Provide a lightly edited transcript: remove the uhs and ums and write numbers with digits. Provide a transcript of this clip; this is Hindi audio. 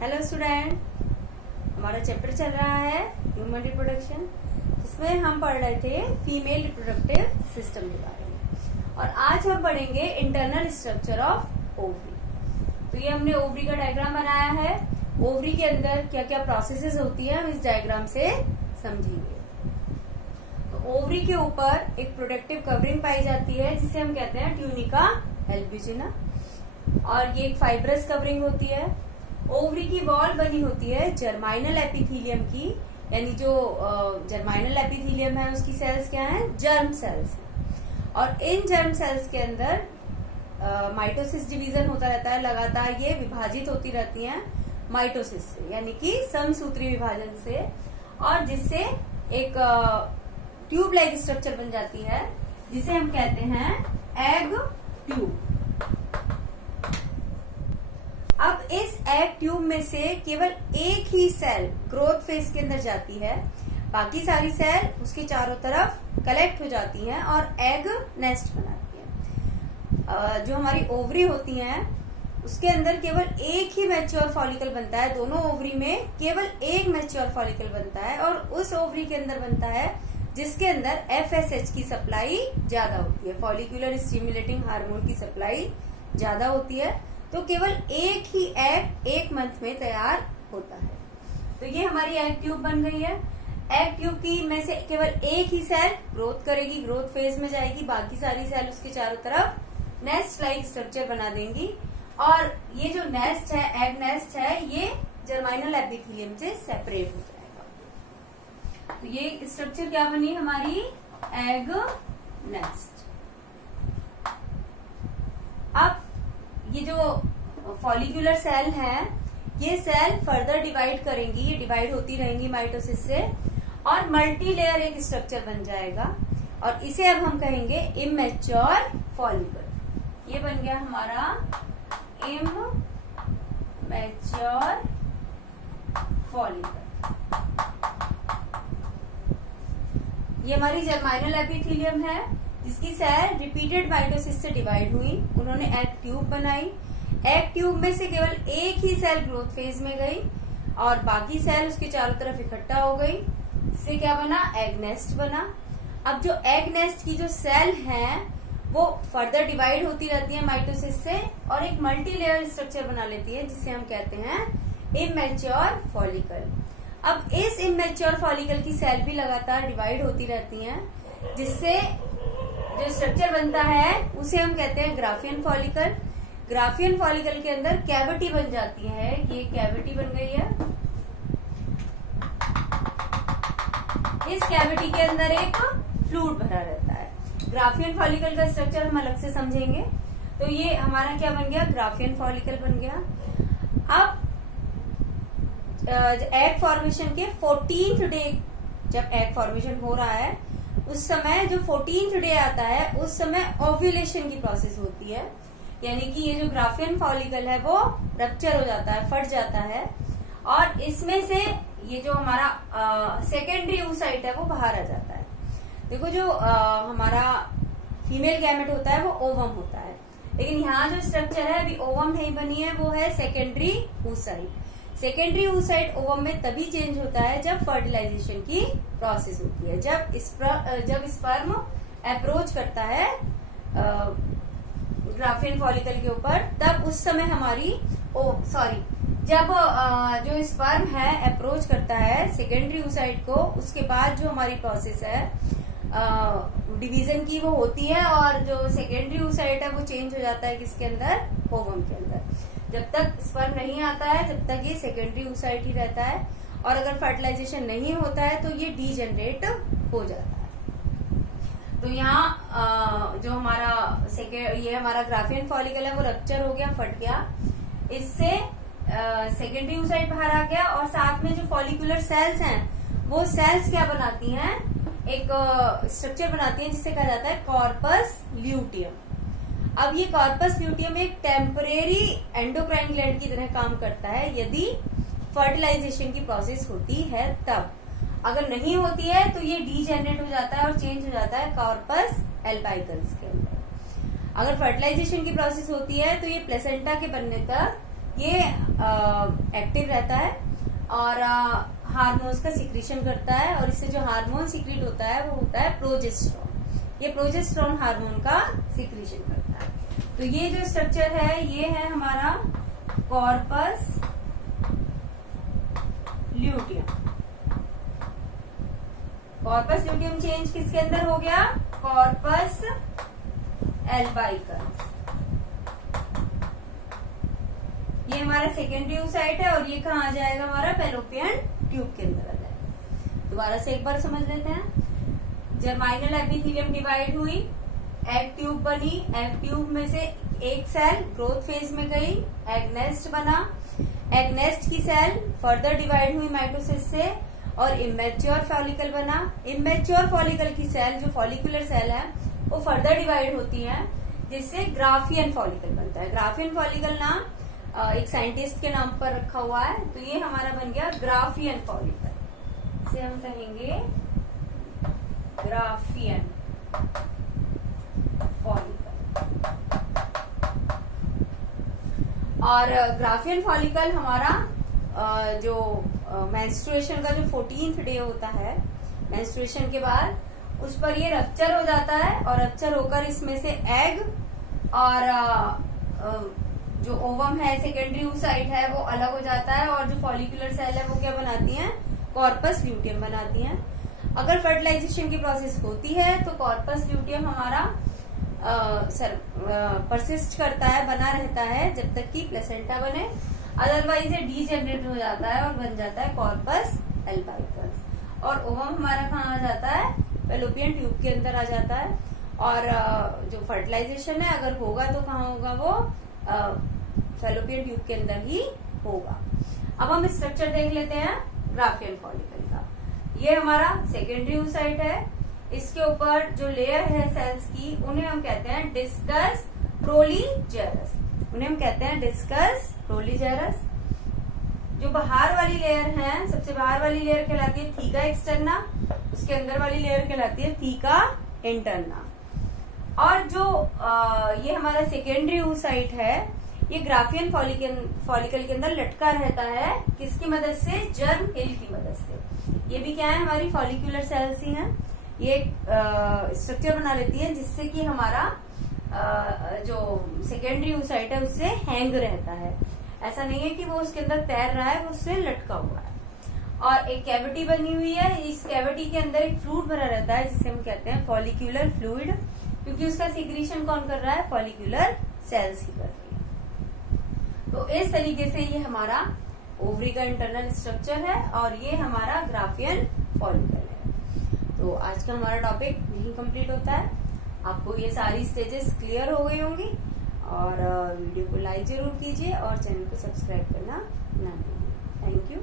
हेलो स्टूडेंट, हमारा चैप्टर चल रहा है ह्यूमन रिप्रोडक्शन, जिसमें हम पढ़ रहे थे फीमेल रिप्रोडक्टिव सिस्टम के बारे में। और आज हम पढ़ेंगे इंटरनल स्ट्रक्चर ऑफ ओवरी। तो ये हमने ओवरी का डायग्राम बनाया है। ओवरी के अंदर क्या क्या प्रोसेसेस होती है हम इस डायग्राम से समझेंगे। तो ओवरी के ऊपर एक प्रोडक्टिव कवरिंग पाई जाती है जिसे हम कहते हैं ट्यूनिका एल्बुजिना, और ये एक फाइब्रस कवरिंग होती है। ओवरी की वॉल बनी होती है जर्माइनल एपिथीलियम की, यानी जो जर्माइनल एपिथीलियम है उसकी सेल्स क्या हैं? Germ cells. और इन जर्म सेल्स के अंदर माइटोसिस डिवीजन होता रहता है, लगातार ये विभाजित होती रहती हैं माइटोसिस से, यानी कि समसूत्री विभाजन से, और जिससे एक ट्यूब लाइक स्ट्रक्चर बन जाती है जिसे हम कहते हैं एग ट्यूब। अब इस एग ट्यूब में से केवल एक ही सेल ग्रोथ फेज के अंदर जाती है, बाकी सारी सेल उसके चारों तरफ कलेक्ट हो जाती हैं और एग नेस्ट बनाती हैं। जो हमारी ओवरी होती हैं उसके अंदर केवल एक ही मैच्योर फॉलिकल बनता है। दोनों ओवरी में केवल एक मैच्योर फॉलिकल बनता है, और उस ओवरी के अंदर बनता है जिसके अंदर FSH की सप्लाई ज्यादा होती है, फॉलिकुलर स्टिमुलेटिंग हार्मोन की सप्लाई ज्यादा होती है। तो केवल एक ही एग एक मंथ में तैयार होता है। तो ये हमारी एग ट्यूब बन गई है। एग ट्यूब की में से केवल एक ही सेल ग्रोथ करेगी, ग्रोथ फेज में जाएगी, बाकी सारी सेल उसके चारों तरफ नेस्ट लाइक स्ट्रक्चर बना देंगी। और ये जो नेस्ट है, एग नेस्ट है, ये जर्माइनल एपिथेलियम से सेपरेट हो जाएगा। तो ये स्ट्रक्चर क्या बनी हमारी? Egg nest. अब ये जो फॉलिकुलर सेल है, ये सेल फर्दर डिवाइड करेंगी, ये डिवाइड होती रहेंगी माइटोसिस से, और मल्टी लेयर एक स्ट्रक्चर बन जाएगा, और इसे अब हम कहेंगे इमैच्योर फॉलिकल। ये बन गया हमारा इमैच्योर फॉलिकल। ये हमारी जर्माइनल एपिथेलियम है जिसकी सेल रिपीटेड माइटोसिस से डिवाइड हुई, उन्होंने एग ट्यूब बनाई। एग ट्यूब में से केवल एक ही सेल ग्रोथ फेज में गई और बाकी सेल उसके चारों तरफ इकट्ठा हो गई। इससे क्या बना? एग नेस्ट बना। अब जो एग नेस्ट की जो सेल हैं वो फर्दर डिवाइड होती रहती है माइटोसिस से और एक मल्टी लेयर स्ट्रक्चर बना लेती है जिसे हम कहते हैं इमैच्योर फॉलिकल। अब इस इमैच्योर फॉलिकल की सेल भी लगातार डिवाइड होती रहती हैं, जिससे जो स्ट्रक्चर बनता है उसे हम कहते हैं ग्राफियन फॉलिकल। ग्राफियन फॉलिकल के अंदर कैविटी बन जाती है, ये कैविटी बन गई है। इस कैविटी के अंदर एक फ्लूइड भरा रहता है। ग्राफियन फॉलिकल का स्ट्रक्चर हम अलग से समझेंगे। तो ये हमारा क्या बन गया? ग्राफियन फॉलिकल बन गया। अब एग फॉर्मेशन के 14th डे, जब एग फॉर्मेशन हो रहा है उस समय जो 14th डे आता है उस समय ओव्यूलेशन की प्रोसेस होती है, यानी कि ये जो ग्राफियन फॉलिकल है वो रप्चर हो जाता है, फट जाता है, और इसमें से ये जो हमारा सेकेंडरी oocyte है वो बाहर आ जाता है। देखो जो हमारा फीमेल गैमेट होता है वो ओवम होता है, लेकिन यहाँ जो स्ट्रक्चर है अभी ओवम नहीं बनी है, वो है secondary oocyte। Secondary oocyte ovum में तभी चेंज होता है जब फर्टिलाइजेशन की प्रोसेस होती है, जब स्पर्म अप्रोच करता है ग्राफियन फॉलिकल के ऊपर, तब उस समय हमारी जब जो स्पर्म है अप्रोच करता है सेकेंडरी oocyte को, उसके बाद जो हमारी प्रोसेस है डिवीजन की वो होती है, और जो सेकेंडरी oocyte है वो चेंज हो जाता है किसके अंदर? ओवम के अंदर। जब तक स्पर्म नहीं आता है तब तक ये सेकेंडरी oocyte ही रहता है, और अगर फर्टिलाइजेशन नहीं होता है तो ये डीजेनरेट हो जाता है। तो यहाँ जो हमारा ये हमारा ग्राफियन फॉलिकल है वो रप्चर हो गया, फट गया, इससे सेकेंडरी oocyte बाहर आ गया, और साथ में जो फॉलिकुलर सेल्स हैं वो सेल्स क्या बनाती हैं? एक स्ट्रक्चर बनाती हैं जिसे कहा जाता है कॉर्पस ल्यूटियम। अब ये कॉर्पस ल्यूटियम एक टेम्परेरी एंडोक्राइन ग्लैंड की तरह काम करता है यदि फर्टिलाइजेशन की प्रोसेस होती है तब। अगर नहीं होती है तो ये डीजेनरेट हो जाता है और चेंज हो जाता है कॉर्पस एल्बाइकल्स के अंदर। अगर फर्टिलाइजेशन की प्रोसेस होती है तो ये प्लेसेंटा के बनने तक ये एक्टिव रहता है और हार्मोन्स का सिक्रीशन करता है, और इससे जो हार्मोन सिक्रीट होता है वो होता है प्रोजेस्टेरॉन। ये प्रोजेस्टेरॉन हार्मोन का सिक्रीशन करता है। तो ये जो स्ट्रक्चर है ये है हमारा corpus luteum. Corpus luteum change किसके अंदर हो गया? कॉर्पस एल्बाइकन्स। ये हमारा सेकेंडरी oocyte है और ये कहाँ आ जाएगा? हमारा फैलोपियन ट्यूब के अंदर आ जाएगा। दोबारा से एक बार समझ लेते हैं। जर्माइनल एपिथेलियम डिवाइड हुई, एग ट्यूब बनी, एग ट्यूब में से एक सेल ग्रोथ फेज में गई, एग नेस्ट बना, एग नेस्ट की सेल फर्दर डिवाइड हुई माइटोसिस से और इमेच्योर फॉलिकल बना। इमेच्योर फॉलिकल की सेल जो फॉलिकुलर सेल है वो फर्दर डिवाइड होती है, जिससे ग्राफियन फॉलिकल बनता है। ग्राफियन फॉलिकल नाम एक साइंटिस्ट के नाम पर रखा हुआ है। तो ये हमारा बन गया ग्राफियन फॉलिकल, इसे हम कहेंगे ग्राफियन फॉलिकल। और ग्राफियन फॉलिकल हमारा जो मेंस्ट्रुएशन का जो 14th डे होता है, मेंस्ट्रुएशन के बाद उस पर ये रप्चर हो जाता है और रप्चर होकर इसमें से एग और जो ओवम है, सेकेंडरी oocyte है, वो अलग हो जाता है और जो फॉलिकुलर सेल है वो क्या बनाती हैं? कॉर्पस ल्यूटियम बनाती हैं। अगर फर्टिलाइजेशन की प्रोसेस होती है तो कॉर्पस ल्यूटियम हमारा परसिस्ट करता है, बना रहता है जब तक कि प्लेसेंटा बने। अदरवाइज ये डीजेनरेट हो जाता है और बन जाता है कॉर्पस एल्बाइकन्स। और ओवम हमारा कहाँ आ जाता है? फैलोपियन ट्यूब के अंदर आ जाता है। और जो फर्टिलाइजेशन है अगर होगा तो कहाँ होगा? वो फैलोपियन ट्यूब के अंदर ही होगा। अब हम स्ट्रक्चर देख लेते हैं ग्राफियन फॉलिकल का। ये हमारा सेकेंडरी oocyte है। इसके ऊपर जो लेयर है सेल्स की उन्हें हम कहते हैं डिस्कस प्रोलीजेरस। उन्हें हम कहते हैं डिस्कस प्रोलीजेरस। जो बाहर वाली लेयर है, सबसे बाहर वाली लेयर कहलाती है थीका एक्सटर्ना, उसके अंदर वाली लेयर कहलाती है थीका इंटरना। और जो ये हमारा सेकेंडरी oocyte है ये ग्राफियन फॉलिकल के अंदर लटका रहता है। किसकी मदद से? जर्म हिल की मदद से। ये भी क्या है? हमारी फॉलिकुलर सेल्स ही हैं। ये स्ट्रक्चर बना लेती है जिससे कि हमारा जो सेकेंडरी oocyte है उससे हैंग रहता है। ऐसा नहीं है कि वो उसके अंदर तैर रहा है, वो उससे लटका हुआ है। और एक कैविटी बनी हुई है। इस कैविटी के अंदर एक फ्लूइड भरा रहता है जिसे हम कहते हैं फॉलिक्यूलर फ्लूइड, क्योंकि उसका सिक्रीशन कौन कर रहा है? फॉलिक्यूलर सेल्स ही कर रही है। तो इस तरीके से ये हमारा ओवरी का इंटरनल स्ट्रक्चर है और ये हमारा ग्राफियन फॉलिकल है। तो आज का हमारा टॉपिक यही कंप्लीट होता है। आपको ये सारी स्टेजेस क्लियर हो गई होंगी और वीडियो को लाइक जरूर कीजिए और चैनल को सब्सक्राइब करना ना भूलिए। Thank you.